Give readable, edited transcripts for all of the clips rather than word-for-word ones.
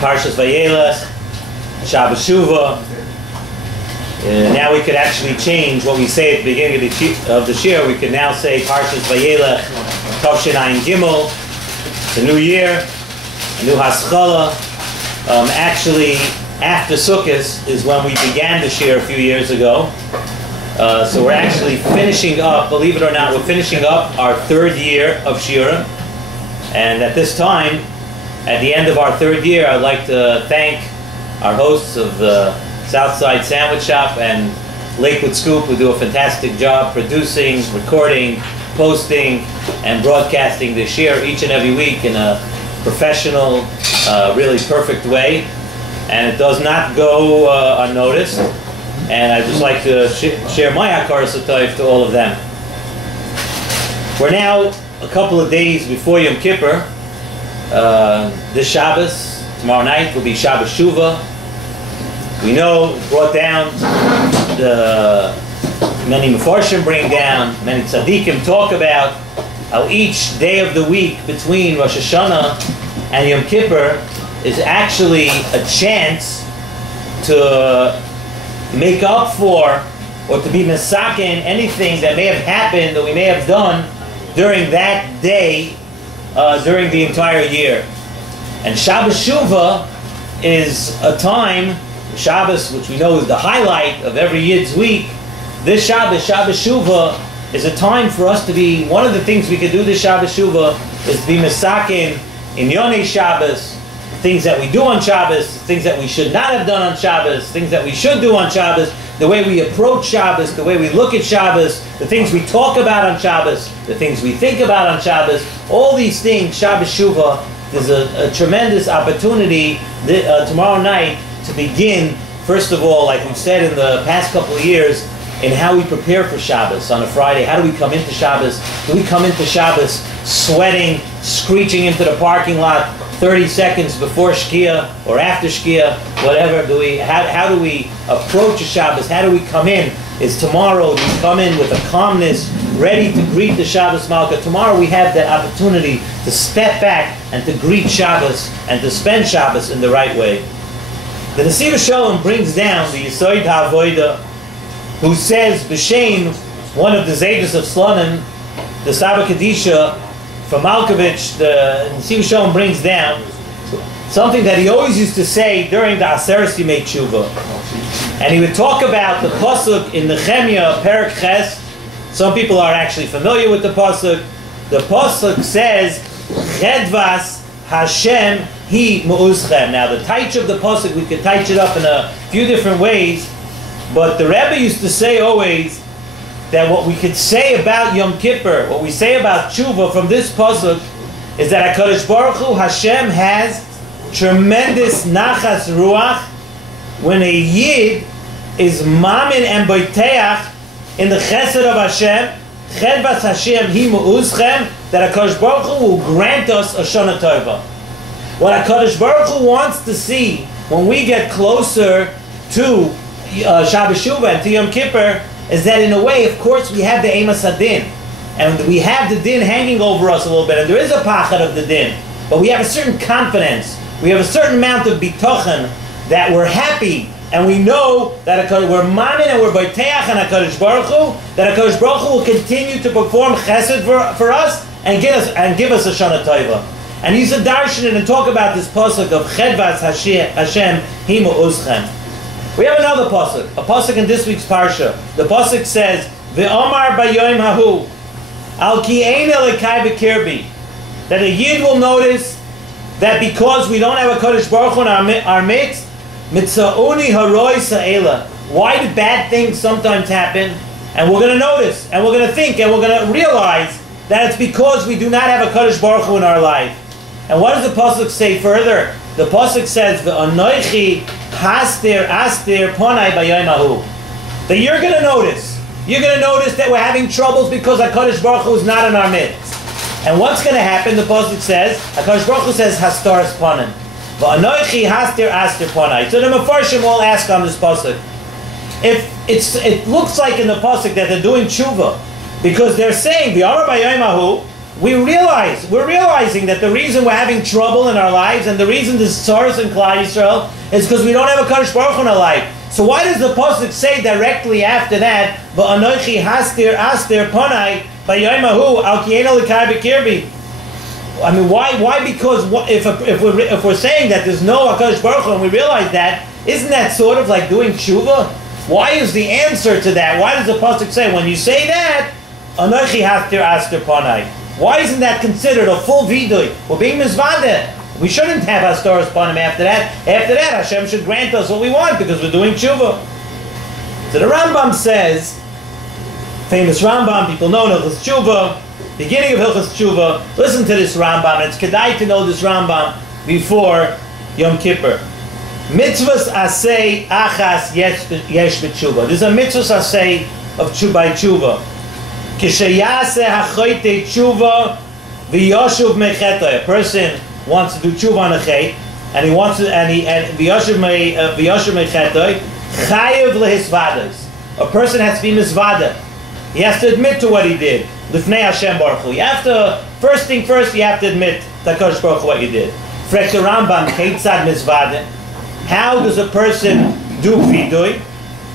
Parshas Vayelech, Shabbos Shuva. Now we could actually change what we say at the beginning of the Shiur. We could now say Parshas Vayelech, Tavshin Ayin Gimel. It's a new year, a new Haskalah. Actually, after Sukkot is when we began the Shiur a few years ago. So we're actually finishing up, believe it or not, we're finishing up our third year of Shiur. And at this time, at the end of our third year, I'd like to thank our hosts of the Southside Sandwich Shop and Lakewood Scoop, who do a fantastic job producing, recording, posting, and broadcasting the Shiur each and every week in a professional, really perfect way. And it does not go unnoticed. And I'd just like to share my hakaras hatov to all of them. We're now a couple of days before Yom Kippur. This Shabbos, tomorrow night, will be Shabbos Shuva. We know, brought down, many Mefarshim bring down, many Tzaddikim talk about how each day of the week between Rosh Hashanah and Yom Kippur is actually a chance to make up for or to be mesaken anything that may have happened that we may have done during that day, during the entire year. And Shabbos Shuva is a time, Shabbos, which we know is the highlight of every Yid's week. This Shabbos, Shabbos Shuva, is a time for us to be, one of the things we could do this Shabbos Shuva is to be mesaken in Yonei Shabbos, things that we do on Shabbos, things that we should not have done on Shabbos, things that we should do on Shabbos, the way we approach Shabbos, the way we look at Shabbos, the things we talk about on Shabbos, the things we think about on Shabbos, all these things, Shabbos Shuva, there's a tremendous opportunity tomorrow night to begin, first of all, like we've said in the past couple of years, in how we prepare for Shabbos on a Friday. How do we come into Shabbos? Do we come into Shabbos sweating, screeching into the parking lot 30 seconds before Shkia or after Shkia, whatever? How do we approach a Shabbos? How do we come in? Is tomorrow we come in with a calmness, ready to greet the Shabbos Malka? Tomorrow we have that opportunity to step back and to greet Shabbos and to spend Shabbos in the right way. The Nesivos Shalom brings down the Yesod HaAvodah, who says, B'Shem, one of the Zaydas of Slonim, the Saba Kadisha, from Malkovich, the Nesivos Shalom brings down something that he always used to say during the Aseres Yimei Tshuva. And he would talk about the pasuk in Nehemiah, Perek Ches. Some people are actually familiar with the pasuk. The pasuk says, Chedvas Hashem Hi Me'uzchem. Now the taich of the pasuk, we could taich it up in a few different ways, but the Rebbe used to say always that what we could say about Yom Kippur, what we say about Tshuva from this pasuk, is that HaKadosh Baruch Hu, Hashem, has tremendous nachas ruach when a Yid is mamin and boiteach in the chesed of Hashem, chedvas Hashem hi me'uzchem, that HaKadosh Baruch Hu will grant us a Shana Tova. What HaKadosh Baruch Hu wants to see when we get closer to Shabbos Shuva and to Yom Kippur is that in a way, of course, we have the Emas HaDin. And we have the din hanging over us a little bit, and there is a pachad of the din. But we have a certain confidence. We have a certain amount of bitochen that we're happy, and we know that we're mamin and we're boiteach and HaKadosh Baruch Hu, that HaKadosh Baruch Hu will continue to perform chesed for us and give us a Shana Tova. And he's a darshan and talk about this pasuk of Chedvas Hashem Hi Me'uzchem. We have another pasuk, a pasuk in this week's parsha. The pasuk says, Ve'omar Bayoim Hahu Al Ki Ein Elokai B'Kirbi, that a Yid will notice that because we don't have a Kadosh Baruch Hu in our midst, Mitza'uni Haroi Sa'ela. Why do bad things sometimes happen? And we're going to notice, and we're going to think, and we're going to realize that it's because we do not have a Kadosh Baruch Hu in our life. And what does the pasuk say further? The pasuk says, "Ve'anoichi haster aster ponai bayom hahu." That you're going to notice. You're going to notice that we're having troubles because HaKadosh Baruch Hu is not in our midst. And what's going to happen? The pasuk says, HaKadosh Baruch Hu says, "Hastaras ponim." Ve'anoichi haster aster ponai. So the Mefarshim all ask on this pasuk, if it looks like in the pasuk that they're doing tshuva because they're saying, "V'amar bayom hahu," we're realizing that the reason we're having trouble in our lives and the reason there's tzaras in Klal Yisrael is because we don't have a Kadosh Baruch Hu in our life. So why does the pasuk say directly after that, "Va'anochi hastir astir panai b'yomahu al ki'ena l'kai b'kirbi"? I mean, why? Because if we're saying that there's no HaKadosh Baruch Hu and we realize that, isn't that sort of like doing tshuva? Why is the answer to that? Why does the pasuk say when you say that, "Anochi hastir astir panai"? Why isn't that considered a full vidui? We're being mizvadeh. We shouldn't have Hastoras Panim after that. After that, Hashem should grant us what we want because we're doing tshuva. So the Rambam says, famous Rambam, people know Hilchos Tshuva, beginning of Hilchos Tshuva. Listen to this Rambam, and it's kedai to know this Rambam before Yom Kippur. Mitzvahs asay achas yesh b'tshuva. There's a mitzvahs asay of tshuva. Kishayase hachoyte tshuva v'yoshuv mechetay. A person wants to do tshuva on a chet, and he wants to, and v'yoshuv mechetay chayev lehisvadas. A person has to be mizvada. He has to admit to what he did. Lifnei Hashem Baruch Hu. You have to, first thing first, you have to admit to HaKadosh Baruch Hu what you did. Frek the Rambam, Keitzad Mizvada. How does a person do vidui?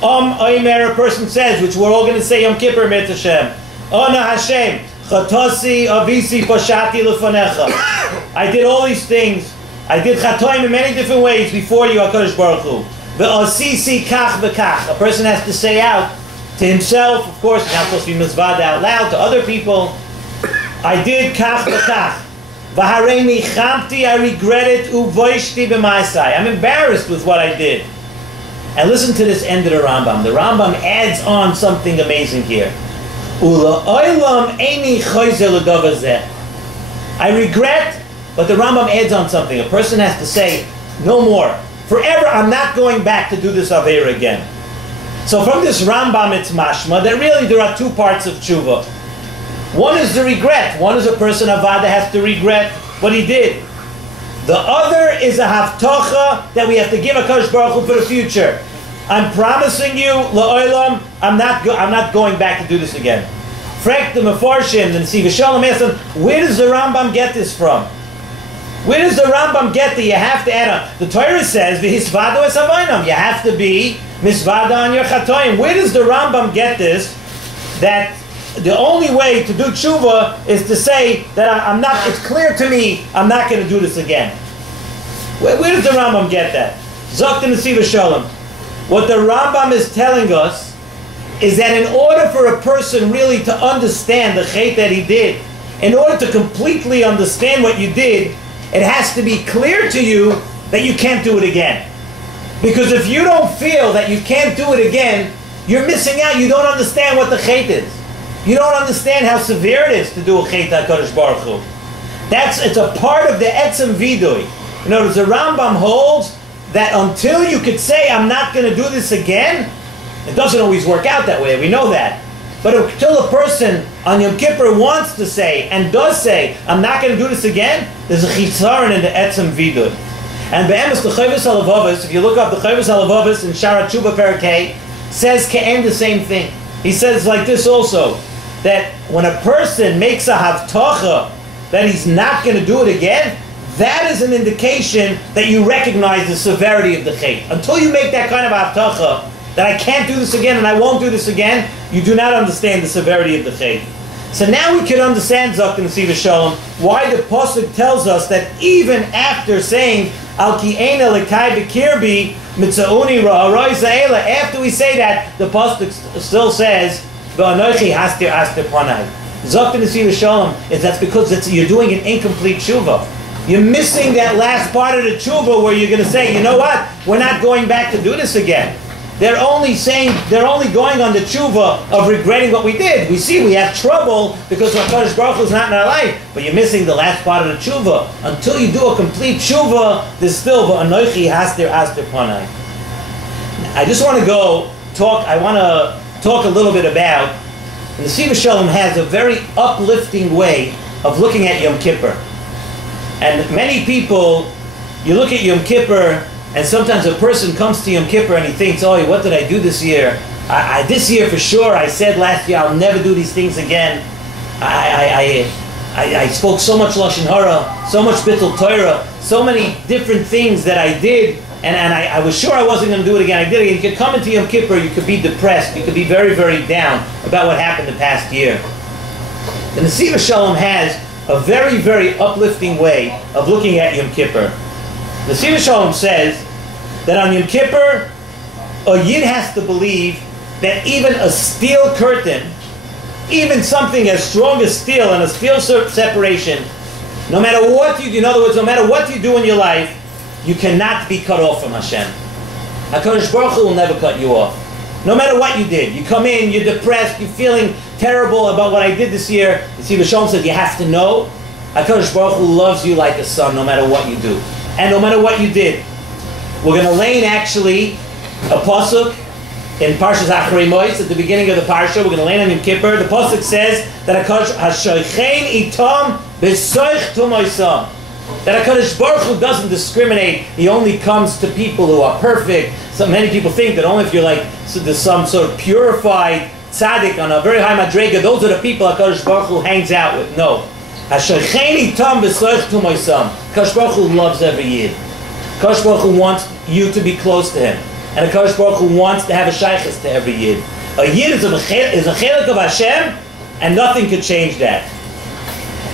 Oimer, a person says, which we're all going to say Yom Kippur, Mit Hashem. Ona Hashem, Chatosi Avisi Pashati Lefanecha. I did all these things. I did chatoim in many different ways before you, HaKadosh Baruch Hu. Ve'osisi kach v'kach. A person has to say out to himself, of course, he's not supposed to be mizvada out loud, to other people. I did kach v'kach. V'harei nichamti, I regret it, uvoishti b'maasai. I'm embarrassed with what I did. And listen to this end of the Rambam. The Rambam adds on something amazing here. Ula oilam eini choyze l'dova zeh. I regret, but the Rambam adds on something. A person has to say, no more. Forever, I'm not going back to do this Aveira again. So from this Rambam, it's mashma that really there are two parts of tshuva. One is the regret. One is a person, Avada, has to regret what he did. The other is a haftocha that we have to give HaKadosh Baruch Hu for the future. I'm promising you, la'olam, I'm not going back to do this again. Frek the Mefarshim, the Nesivos Shalom Shabbos, where does the Rambam get this from? Where does the Rambam get that you have to add on? The Torah says, v'hisvadu es avaynam, you have to be misvada on your chatoim. Where does the Rambam get this? That the only way to do tshuva is to say that I'm not, it's clear to me, I'm not going to do this again. Where does the Rambam get that? Zok the Nesivos Shalom. What the Rambam is telling us is that in order for a person really to understand the chet that he did, in order to completely understand what you did, it has to be clear to you that you can't do it again. Because if you don't feel that you can't do it again, you're missing out. You don't understand what the chet is. You don't understand how severe it is to do a chet HaKadosh Baruch Hu. It's a part of the etzem vidui. In other words, the Rambam holds that until you could say, I'm not going to do this again, it doesn't always work out that way, we know that. But until a person on Yom Kippur wants to say, and does say, I'm not going to do this again, there's a chitzaron in the etzem vidui. And be'emes, the Chovos HaLevavos, if you look up the Chovos HaLevavos in Sharat Tshuva Parakeh, says ke'en the same thing. He says like this also, that when a person makes a havtocha that he's not going to do it again, that is an indication that you recognize the severity of the chet. Until you make that kind of havtocha, that I can't do this again and I won't do this again, you do not understand the severity of the chet. So now we can understand, Zok and Nesivos Shalom, why the pasuk tells us that even after saying Al ki'ena l'kai b'kirbi mitzauni ra'aroi za'ela, after we say that, the pasuk still says v'anochi hastir astir panai. Zok and Nesivos Shalom is that's because you're doing an incomplete tshuva. You're missing that last part of the tshuva where you're going to say, you know what, we're not going back to do this again. They're only going on the tshuva of regretting what we did. We see we have trouble because HaKadosh Baruch Hu is not in our life, but you're missing the last part of the tshuva. Until you do a complete tshuva, there's still v'anochi hastir astir panai. I just want to I want to talk a little bit about, and the Nesivos Shalom has a very uplifting way of looking at Yom Kippur. And many people, you look at Yom Kippur, and sometimes a person comes to Yom Kippur and he thinks, oh, what did I do this year? This year for sure, I said last year I'll never do these things again. I I spoke so much Lashon Hara, so much Bittul Torah, so many different things that I did, and I was sure I wasn't going to do it again. I did it. You could come into Yom Kippur, you could be depressed, you could be very, very down about what happened the past year. The Nesivos Shalom has a very, very uplifting way of looking at Yom Kippur. The Nesivos Shalom says that on Yom Kippur, a Yid has to believe that even a steel curtain, even something as strong as steel and a steel separation, no matter what you do, in other words, no matter what you do in your life, you cannot be cut off from Hashem. HaKadosh Baruch Hu will never cut you off. No matter what you did. You come in, you're depressed, you're feeling terrible about what I did this year. You see, the Shalom says you have to know HaKadosh Baruch Hu loves you like a son no matter what you do. And no matter what you did. We're going to lay in actually a pasuk in Parshas Acharei Mos, at the beginning of the parsha. We're going to land on Yom Kippur. The pasuk says that HaShoichein itam b'soich tumoisam. That HaKadosh Baruch Hu doesn't discriminate. He only comes to people who are perfect. So many people think that only if you're like some sort of purified tzaddik on a very high madrega, those are the people HaKadosh Baruch Hu hangs out with. No. HaShoichein itam b'soich tumoisam. HaKadosh Baruch Hu loves every Yid. HaKadosh Baruch Hu wants you to be close to Him. And HaKadosh Baruch Hu wants to have a shaykhus to every Yid. A Yid is a chelik of Hashem, and nothing could change that.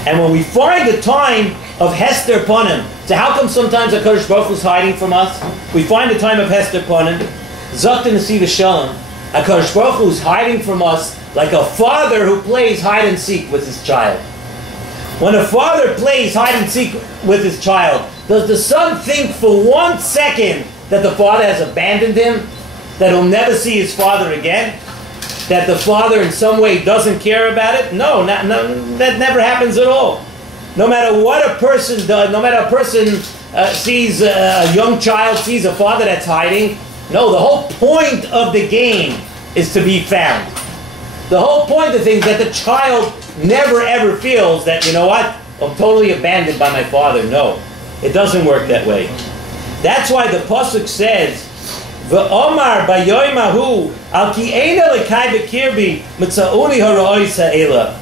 And when we find the time of Hester Panim, so how come sometimes HaKadosh Baruch Hu is hiding from us? We find the time of Hester Panim, Zot Nesivos Shalom, HaKadosh Baruch Hu is hiding from us like a father who plays hide and seek with his child. When a father plays hide and seek with his child, does the son think for 1 second that the father has abandoned him? That he'll never see his father again? That the father in some way doesn't care about it? No, that never happens at all. No matter what a person does, no matter a person sees a young child, sees a father that's hiding, no, the whole point of the game is to be found. The whole point of things is that the child never ever feels that, you know what, I'm totally abandoned by my father. No, it doesn't work that way. That's why the pasuk says, "V'omar bayoymahu al ki eina lekai bekirbi mitzauni haroi sa'ela."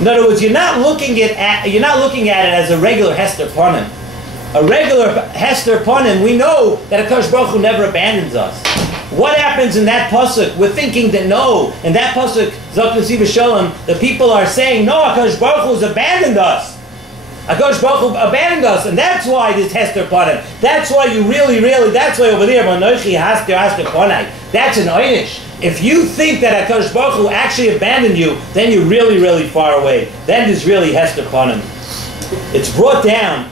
In other words, you're not looking at it as a regular Hester Panim. A regular Hester Panim, we know that HaKadosh Baruch Hu never abandons us. What happens in that pasuk? We're thinking that no, in that pasuk, Zot Nesivos Shalom, the people are saying, no, HaKadosh Baruch Hu has abandoned us. HaKadosh Baruch Hu abandoned us, and that's why this Hester Panim. That's why you really, that's why over there, Manoichi Hester Panai. That's an Einish. If you think that HaKadosh Baruch Hu actually abandoned you, then you're really far away. Then there's really Hester Panim. It's brought down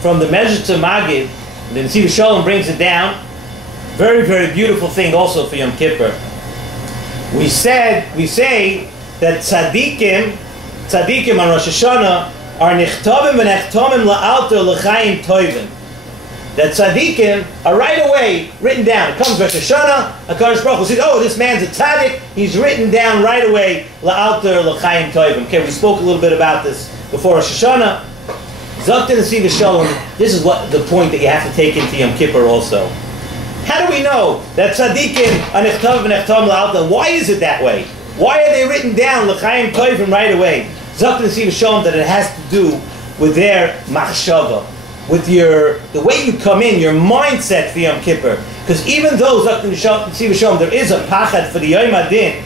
from the Medrash to Magid. The Nesivos Shalom brings it down. Very beautiful thing also for Yom Kippur. We say that tzaddikim on Rosh Hashanah are nichtovim v'nechtomim la'alto l'chaim toivim. That tzaddikim are right away written down. It comes Rosh Hashanah, HaKadosh Baruch Hu says, oh, this man's a tzaddik. He's written down right away la'alto l'chaim toivim. Okay, we spoke a little bit about this before Rosh Hashanah. Zot Nesivos Shalom, this is what the point that you have to take into Yom Kippur also. How do we know that tzaddikim are nichtovim v'nechtomim la'alto? Why is it that way? Why are they written down l'chaim toivim right away? Zot Nesivos Shalom, that it has to do with their machshava, with the way you come in, your mindset for Yom Kippur. Because even though Zot Nesivos Shalom, there is a pachad for the Yom Adin,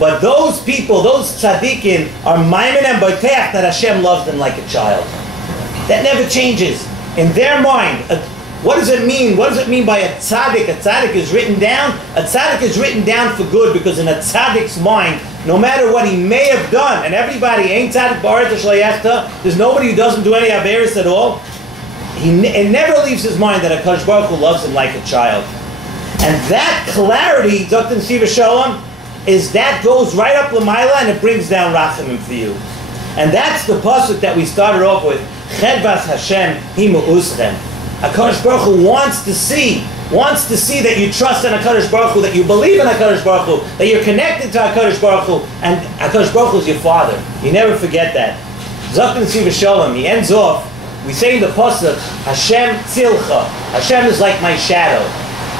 but those people, those tzaddikim, are maimin and boiteach that Hashem loves them like a child. That never changes. In their mind, what does it mean? What does it mean by a tzaddik? A tzaddik is written down. A tzaddik is written down for good, because in a tzaddik's mind, no matter what he may have done, and everybody ain't tzaddik b'aretz shlayachta, there's nobody who doesn't do any averis at all. It never leaves his mind that HaKadosh Baruch Hu loves him like a child. And that clarity, Zot Nesivos Shalom, is that goes right up l'mayla and it brings down rachamim for you. And that's the pasuk that we started off with. Chedvas Hashem himu uschem. HaKadosh Baruch Hu wants to see that you trust in HaKadosh Baruch Hu, that you believe in HaKadosh Baruch Hu, that you're connected to HaKadosh Baruch Hu, and HaKadosh Baruch Hu is your father. You never forget that. Zot Nesivos Shalom, he ends off, we say in the pasuk, Hashem tzilcha. Hashem is like my shadow.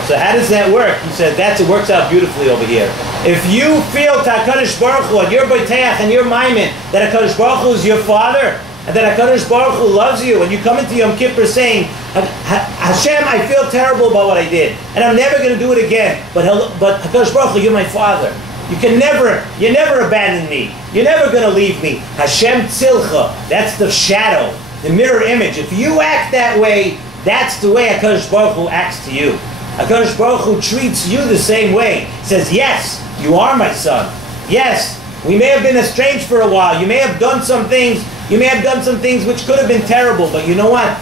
So how does that work? He said, it works out beautifully over here. If you feel to HaKadosh Baruch Hu and your boiteach and your maimin that HaKadosh Baruch Hu is your father and that HaKadosh Baruch Hu loves you, and you come into Yom Kippur saying, Hashem, I feel terrible about what I did and I'm never going to do it again, but HaKadosh Baruch Hu, you're my father. You never abandon me. You're never going to leave me. Hashem tzilcha, that's the shadow, the mirror image. If you act that way, that's the way HaKadosh Baruch Hu acts to you. HaKadosh Baruch Hu treats you the same way. He says, yes, you are my son. Yes, we may have been estranged for a while. You may have done some things. You may have done some things which could have been terrible. But you know what?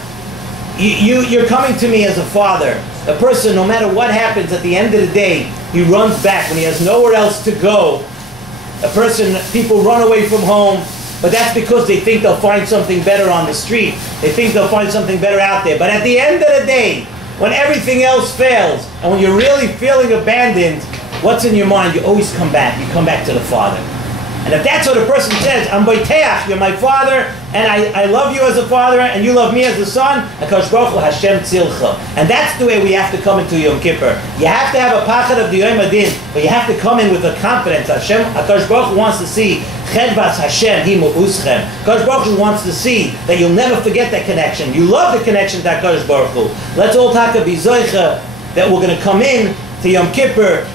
You're coming to me as a father. A person, no matter what happens, at the end of the day, he runs back when he has nowhere else to go. A person, people run away from home, but that's because they think they'll find something better on the street. They think they'll find something better out there. But at the end of the day, when everything else fails, and when you're really feeling abandoned, what's in your mind? You always come back. You come back to the Father. And if that's what a person says, I'm boiteach, you're my father, and I love you as a father, and you love me as a son, HaKadosh Baruch Hu, Hashem tzilcha. And that's the way we have to come into Yom Kippur. You have to have a pachad of the Yom Adin, but you have to come in with a confidence. HaKadosh Baruch Hu wants to see Chedvas Hashem Hi Mu'uschem. HaKadosh Baruch Hu wants to see that you'll never forget that connection. You love the connection to HaKadosh Baruch Hu. Let's all taka be zoicha that we're going to come in to Yom Kippur,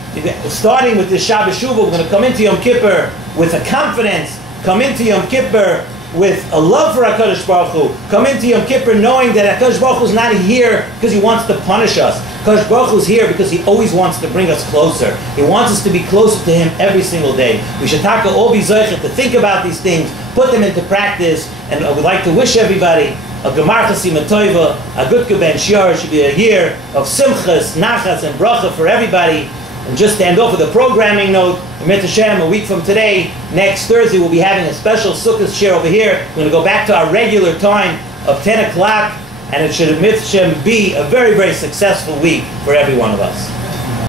starting with the Shabbos Shuva. We're going to come into Yom Kippur with a confidence, come into Yom Kippur with a love for HaKadosh Baruch Hu, come into Yom Kippur knowing that HaKadosh Baruch Hu is not here because he wants to punish us. HaKadosh Baruch Hu is here because he always wants to bring us closer. He wants us to be closer to him every single day. We should all be zoichet to think about these things, put them into practice, and I would like to wish everybody a Gemar Chasim Toiva, a good Geben Shiur. Should be a year of simchas, nachas, and bracha for everybody. And just to end off with a programming note, Emet Hashem, a week from today, next Thursday, we'll be having a special Sukkot share over here. We're going to go back to our regular time of 10 o'clock, and it should, Emet Hashem, be a very, very successful week for every one of us.